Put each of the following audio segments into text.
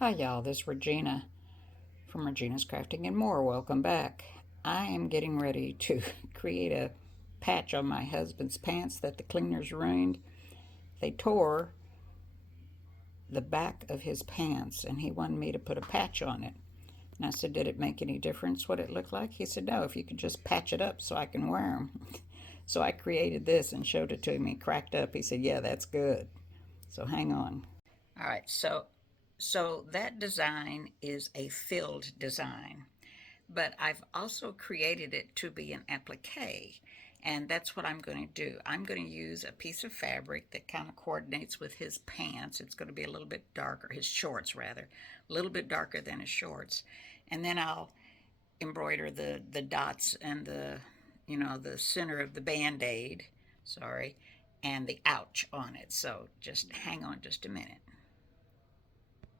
Hi y'all, this is Regina from Regina's Crafting and More. Welcome back. I am getting ready to create a patch on my husband's pants that the cleaners ruined. They tore the back of his pants and he wanted me to put a patch on it. And I said, did it make any difference what it looked like? He said, no, if you could just patch it up so I can wear them. So I created this and showed it to him. He cracked up. He said, yeah, that's good. So hang on. All right, so that design is a filled design, but I've also created it to be an applique, and that's what I'm going to do. I'm going to use a piece of fabric that kind of coordinates with his pants. It's going to be a little bit darker, his shorts rather, a little bit darker than his shorts, and then I'll embroider the dots and the center of the Band-Aid, sorry, and the ouch on it. So just hang on just a minute.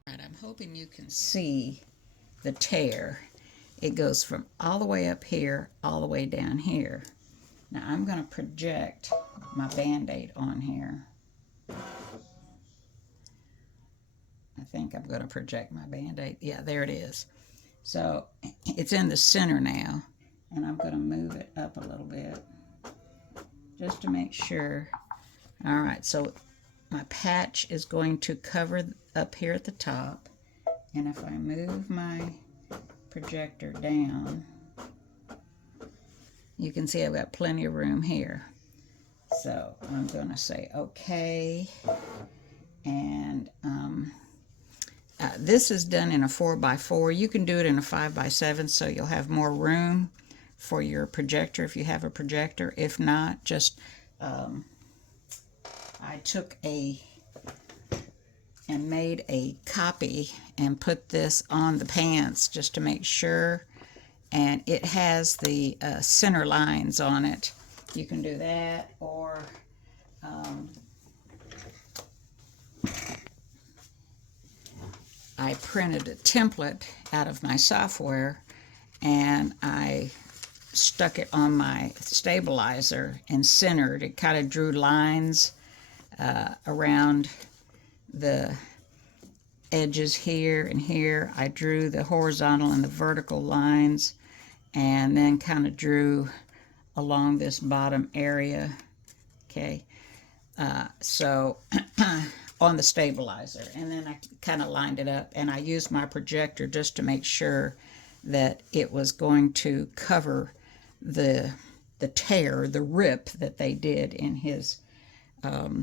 Right, I'm hoping you can see the tear. It goes from all the way up here all the way down here. Now I'm going to project my Band-Aid on here. I think I'm going to project my Band-Aid. Yeah, there it is. So it's in the center now, and I'm going to move it up a little bit just to make sure. All right, so my patch is going to cover up here at the top, and if I move my projector down, you can see I've got plenty of room here. So I'm going to say okay, and this is done in a 4x4. You can do it in a 5x7, so you'll have more room for your projector if you have a projector. If not, just I took and made a copy and put this on the pants just to make sure, and it has the center lines on it. You can do that, or I printed a template out of my software and I stuck it on my stabilizer and centered. It kind of drew lines around the edges here and here. I drew the horizontal and the vertical lines, and then kind of drew along this bottom area. Okay, so on the stabilizer, and then I kind of lined it up, and I used my projector just to make sure that it was going to cover the tear, the rip that they did in his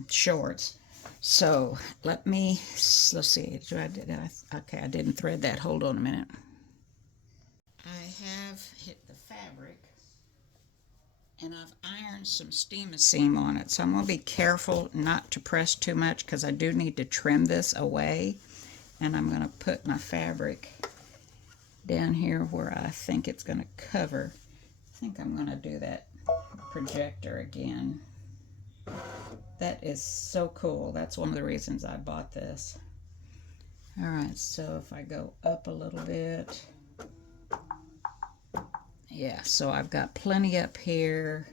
shorts. So let's see. Okay, I didn't thread that. Hold on a minute. I have hit the fabric, and I've ironed some steam seam on it. So I'm going to be careful not to press too much because I do need to trim this away. And I'm going to put my fabric down here where I think it's going to cover. I think I'm going to do that projector again. That is so cool. That's one of the reasons I bought this. All right, so if I go up a little bit, yeah, so I've got plenty up here,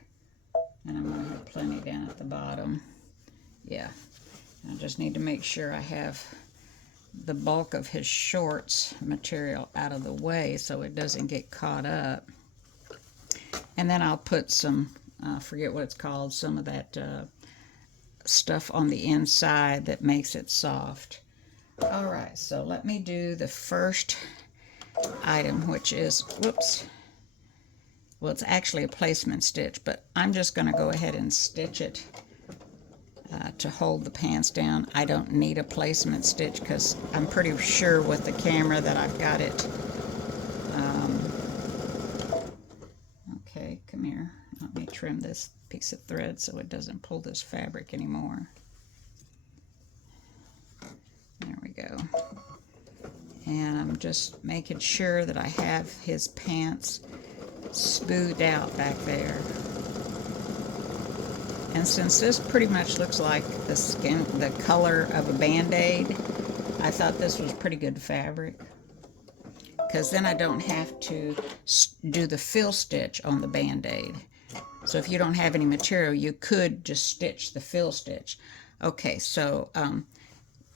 and I'm going to have plenty down at the bottom. Yeah, I just need to make sure I have the bulk of his shorts material out of the way so it doesn't get caught up. And then I'll put some, I forget what it's called, some of that stuff on the inside that makes it soft. All right, so let me do the first item, which is, whoops, well, it's actually a placement stitch, but I'm just going to go ahead and stitch it to hold the pants down. I don't need a placement stitch because I'm pretty sure with the camera that I've got it. Okay, come here. Let me trim this piece of thread so it doesn't pull this fabric anymore. There we go. And I'm just making sure that I have his pants smoothed out back there. And since this pretty much looks like the color of a Band-Aid, I thought this was pretty good fabric, because then I don't have to do the fill stitch on the Band-Aid. So if you don't have any material, you could just stitch the fill stitch. Okay, so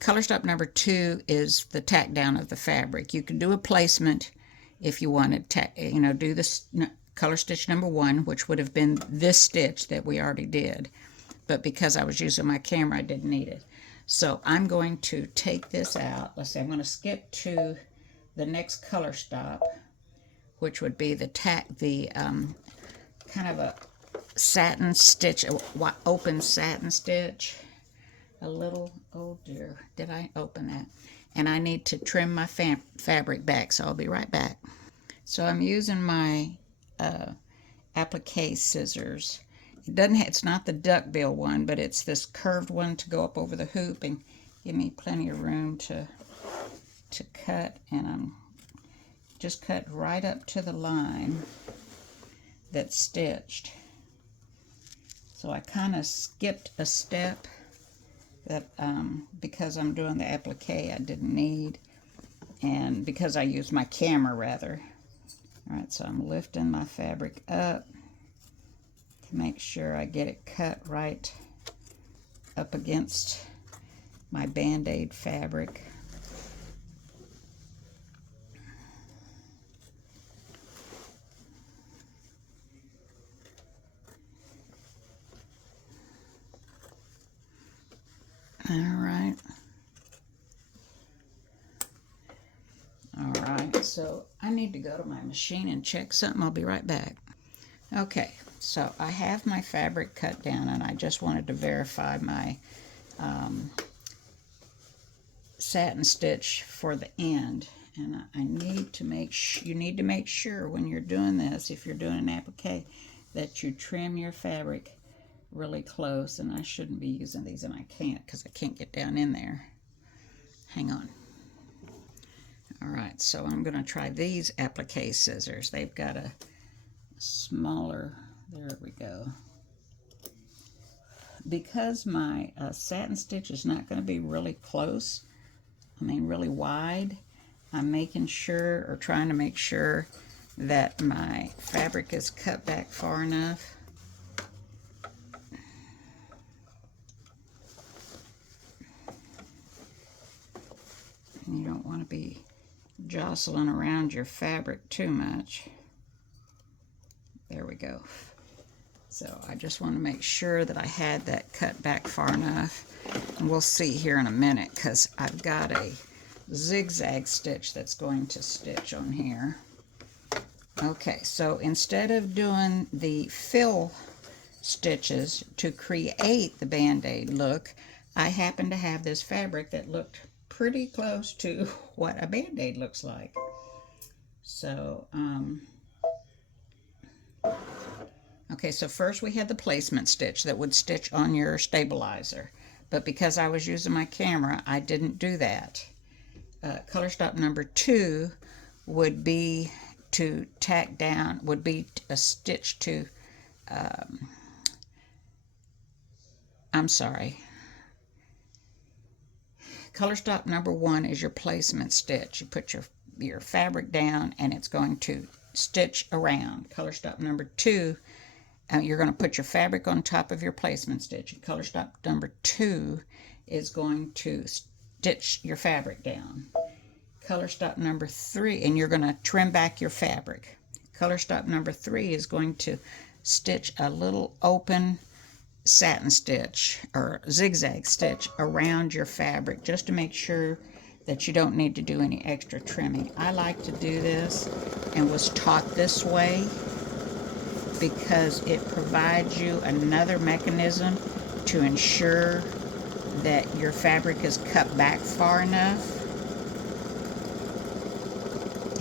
color stop number 2 is the tack down of the fabric. You can do a placement if you wanted to, do this color stitch number 1, which would have been this stitch that we already did. But because I was using my camera, I didn't need it. So I'm going to take this out. Let's see, I'm going to skip to the next color stop, which would be the kind of a satin stitch, open satin stitch. A little, oh dear, did I open that? And I need to trim my fabric back, so I'll be right back. So I'm using my applique scissors. It's not the duckbill one, but it's this curved one to go up over the hoop and give me plenty of room to cut. And I'm just cut right up to the line that's stitched. So I kind of skipped a step that because I'm doing the applique I didn't need, and because I used my camera rather. Alright, so I'm lifting my fabric up to make sure I get it cut right up against my Bandaid fabric. Alright, so I need to go to my machine and check something. I'll be right back. Okay, so I have my fabric cut down, and I just wanted to verify my satin stitch for the end. And I need to you need to make sure when you're doing this, if you're doing an applique, that you trim your fabric really close. And I shouldn't be using these, and I can't because I can't get down in there. Hang on. Alright, so I'm going to try these applique scissors. They've got a smaller, there we go. Because my satin stitch is not going to be really close, really wide, I'm making sure, or trying to make sure, that my fabric is cut back far enough. And you don't want to be jostling around your fabric too much. There we go. So I just want to make sure that I had that cut back far enough. And we'll see here in a minute, because I've got a zigzag stitch that's going to stitch on here. Okay, so instead of doing the fill stitches to create the Band-Aid look, I happen to have this fabric that looked pretty close to what a Band-Aid looks like. So, okay, so first we had the placement stitch that would stitch on your stabilizer. But because I was using my camera, I didn't do that. Color stop number 2 would be to tack down, would be a stitch to, I'm sorry. Color stop number 1 is your placement stitch. You put your fabric down and it's going to stitch around. Color stop number 2, you're going to put your fabric on top of your placement stitch. Color stop number 2 is going to stitch your fabric down. Color stop number 3, and you're going to trim back your fabric. Color stop number 3 is going to stitch a little open satin stitch or zigzag stitch around your fabric, just to make sure that you don't need to do any extra trimming. I like to do this and was taught this way because it provides you another mechanism to ensure that your fabric is cut back far enough,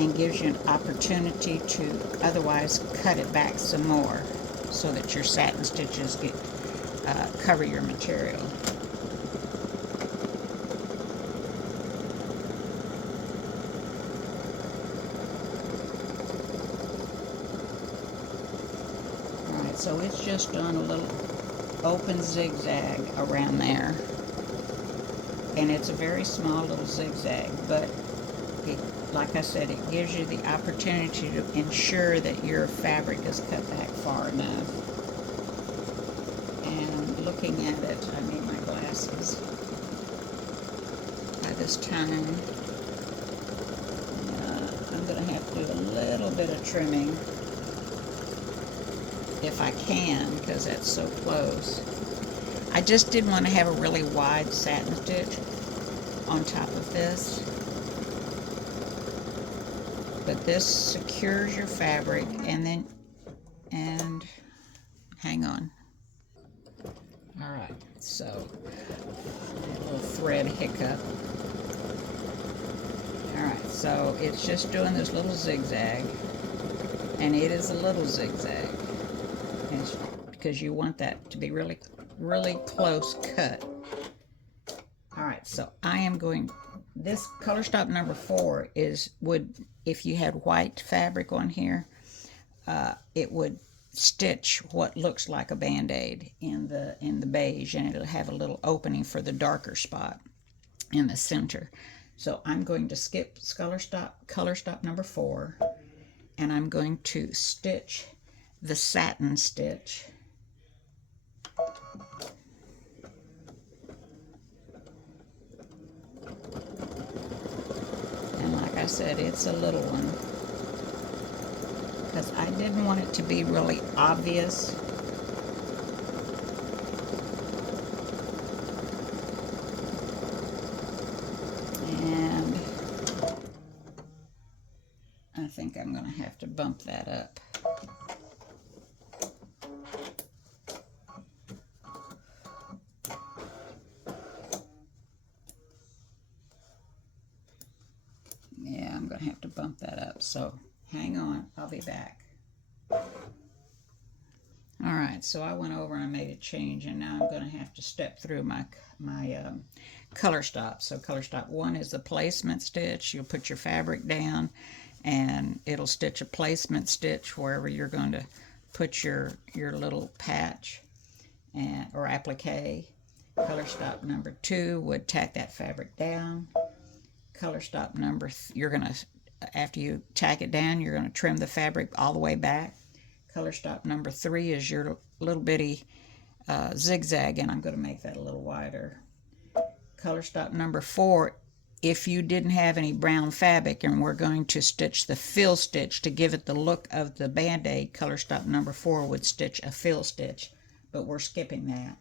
and gives you an opportunity to otherwise cut it back some more so that your satin stitches get cover your material. Alright, so it's just done a little open zigzag around there, and it's a very small little zigzag, but like I said, it gives you the opportunity to ensure that your fabric is cut back far enough. And looking at it, I need my glasses. this time. I'm going to have to do a little bit of trimming if I can, because that's so close. I just didn't want to have a really wide satin stitch on top of this. But this secures your fabric, and hang on. Alright, so a little thread hiccup. Alright, so it's just doing this little zigzag, and it is a little zigzag. It's because you want that to be really, really close cut. Alright, so I am going, this color stop number 4 would, if you had white fabric on here, it would stitch what looks like a Band-Aid in the beige, and it'll have a little opening for the darker spot in the center. So I'm going to skip color stop number 4, and I'm going to stitch the satin stitch. And like I said, it's a little one, because I didn't want it to be really obvious. And I think I'm going to have to bump that up. Yeah, I'm going to have to bump that up. So hang on, I'll be back. Alright, so I went over and I made a change, and now I'm going to have to step through my color stop. So color stop 1 is the placement stitch. You'll put your fabric down, and it'll stitch a placement stitch wherever you're going to put your little patch or applique. Color stop number 2 would tack that fabric down. Color stop number, after you tack it down, you're going to trim the fabric all the way back. Color stop number 3 is your little bitty zigzag, and I'm going to make that a little wider. Color stop number 4, if you didn't have any brown fabric and we're going to stitch the fill stitch to give it the look of the Band-Aid, color stop number 4 would stitch a fill stitch, but we're skipping that.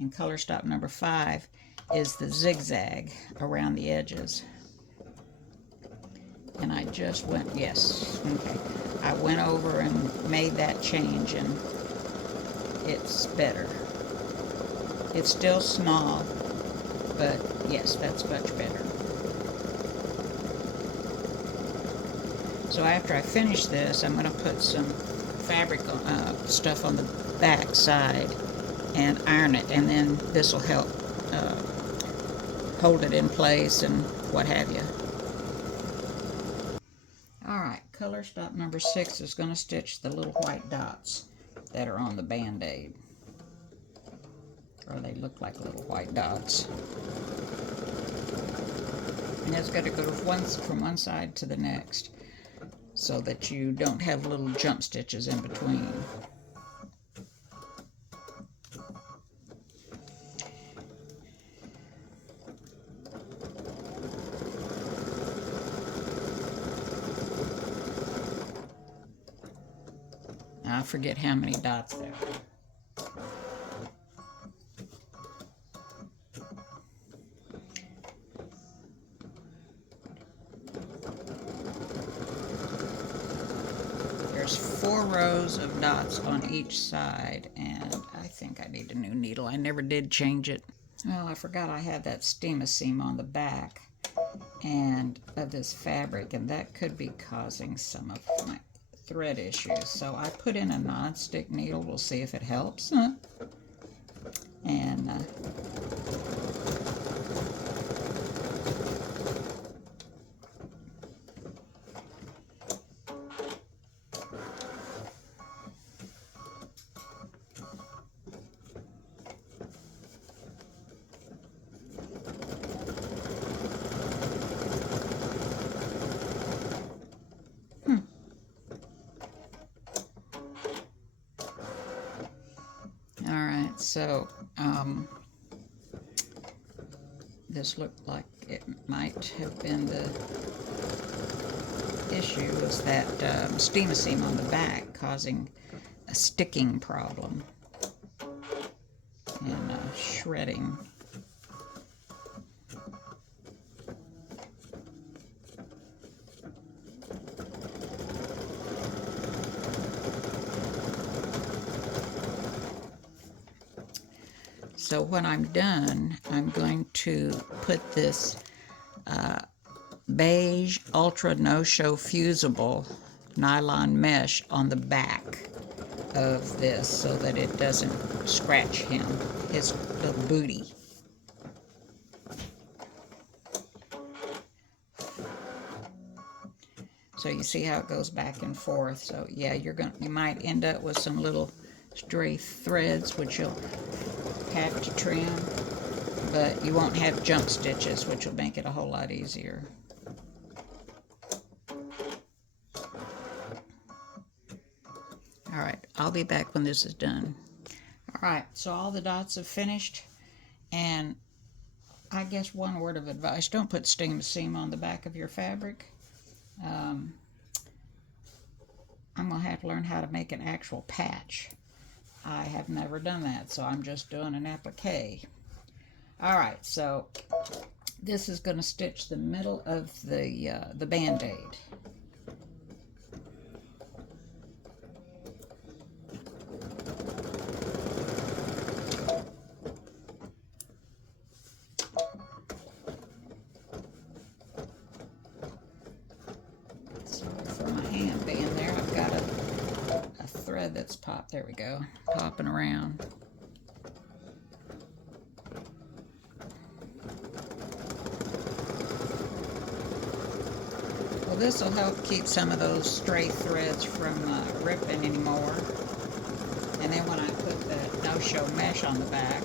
And color stop number 5 is the zigzag around the edges. And I just went, yes, okay. I went over and made that change, and it's better. It's still small, but yes, that's much better. So after I finish this, I'm going to put some fabric stuff on the back side and iron it, and then this will help hold it in place and what have you. Alright, color stop number 6 is going to stitch the little white dots that are on the Band-Aid. Or they look like little white dots. And it's got to go from one side to the next, so that you don't have little jump stitches in between. I forget how many dots there are. There's 4 rows of dots on each side, and I think I need a new needle. I never did change it. Well, I forgot I had that steam-a-seam on the back and of this fabric, and that could be causing some of my thread issues. So I put in a non-stick needle. We'll see if it helps. And so this looked like it might have been the issue, was that steam on the back causing a sticking problem and shredding. So when I'm done, I'm going to put this beige ultra no-show fusible nylon mesh on the back of this so that it doesn't scratch him, his little booty. So you see how it goes back and forth. So yeah, you might end up with some little stray threads which you'll have to trim, but you won't have jump stitches, which will make it a whole lot easier. Alright, I'll be back when this is done. Alright, so all the dots have finished, and I guess one word of advice, don't put steam seam on the back of your fabric. I'm going to have to learn how to make an actual patch. I have never done that, so I'm just doing an applique. Alright, so this is going to stitch the middle of the Band-Aid. That's popped. There we go. Popping around. Well, this will help keep some of those stray threads from ripping anymore. And then when I put the no-show mesh on the back,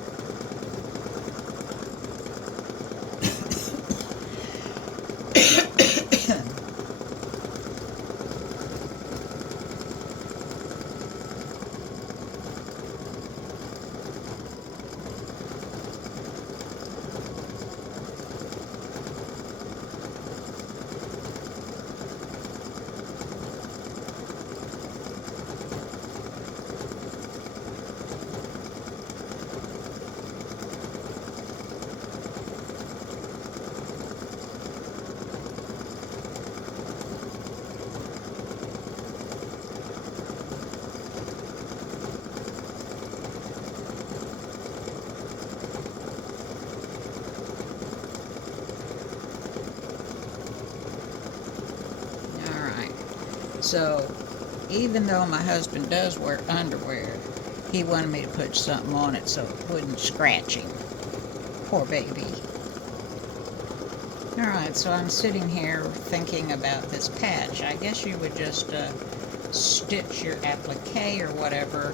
so even though my husband does wear underwear, he wanted me to put something on it so it wouldn't scratch him. Poor baby. Alright, so I'm sitting here thinking about this patch. I guess you would just stitch your applique or whatever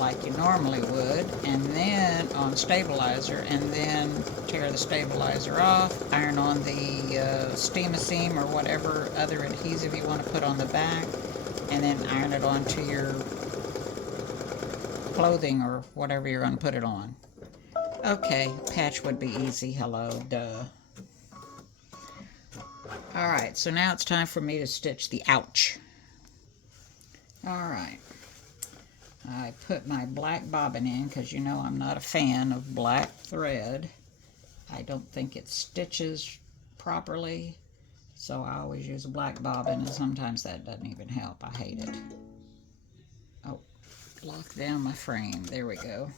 like you normally would, and then on stabilizer, and then tear the stabilizer off, iron on the steam or whatever other adhesive you want to put on the back, and then iron it onto your clothing or whatever you're going to put it on. Okay, patch would be easy. Hello, duh. Alright, so now it's time for me to stitch the ouch. Alright. I put my black bobbin in because you know I'm not a fan of black thread. I don't think it stitches properly, so I always use a black bobbin, and sometimes that doesn't even help. I hate it. Oh, lock down my frame. There we go.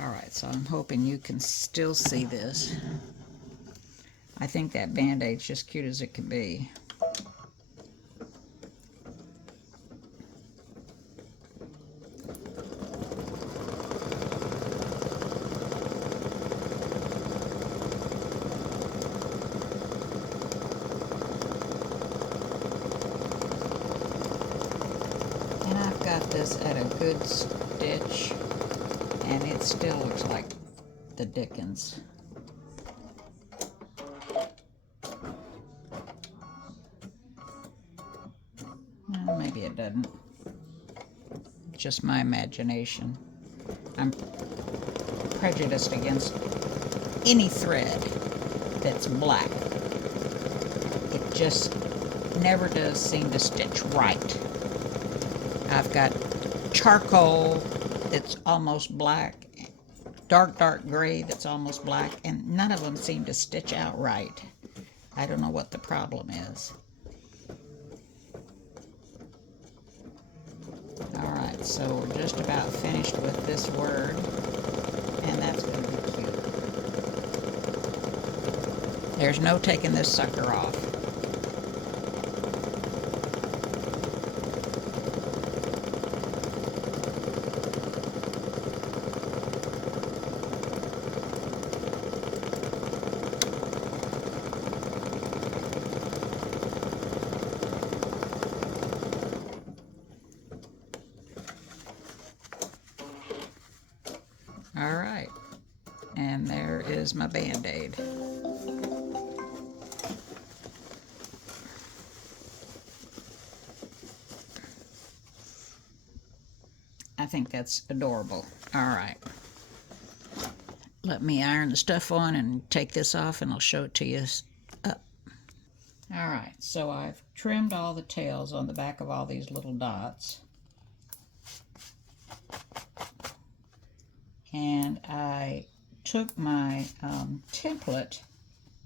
Alright, so I'm hoping you can still see this. I think that Band-Aid's just cute as it can be. Got this at a good stitch, and it still looks like the dickens. Well, maybe it doesn't. Just my imagination. I'm prejudiced against any thread that's black. It just never does seem to stitch right. I've got charcoal that's almost black, dark gray that's almost black, and none of them seem to stitch out right. I don't know what the problem is. Alright, so we're just about finished with this word, and that's going to be cute. There's no taking this sucker off. Alright, and there is my Band-Aid. I think that's adorable. Alright, let me iron the stuff on and take this off, and I'll show it to you up. Alright, so I've trimmed all the tails on the back of all these little dots. And I took my template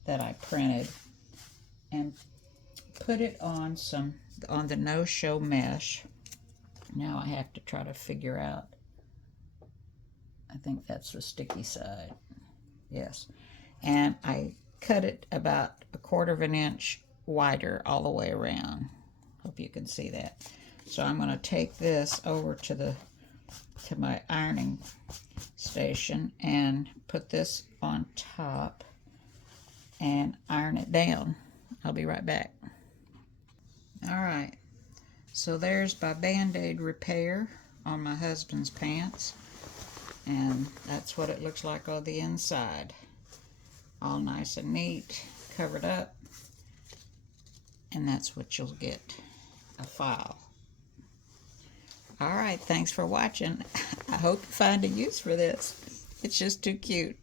that I printed and put it on the no-show mesh. Now I have to try to figure out, I think that's the sticky side. Yes. And I cut it about 1/4 of an inch wider all the way around. Hope you can see that. So I'm going to take this over to my ironing station and put this on top and iron it down. I'll be right back. Alright, so there's my Band-Aid repair on my husband's pants, and that's what it looks like on the inside. All nice and neat, covered up, and that's what you'll get, a file. Alright, thanks for watching. I hope you find a use for this. It's just too cute.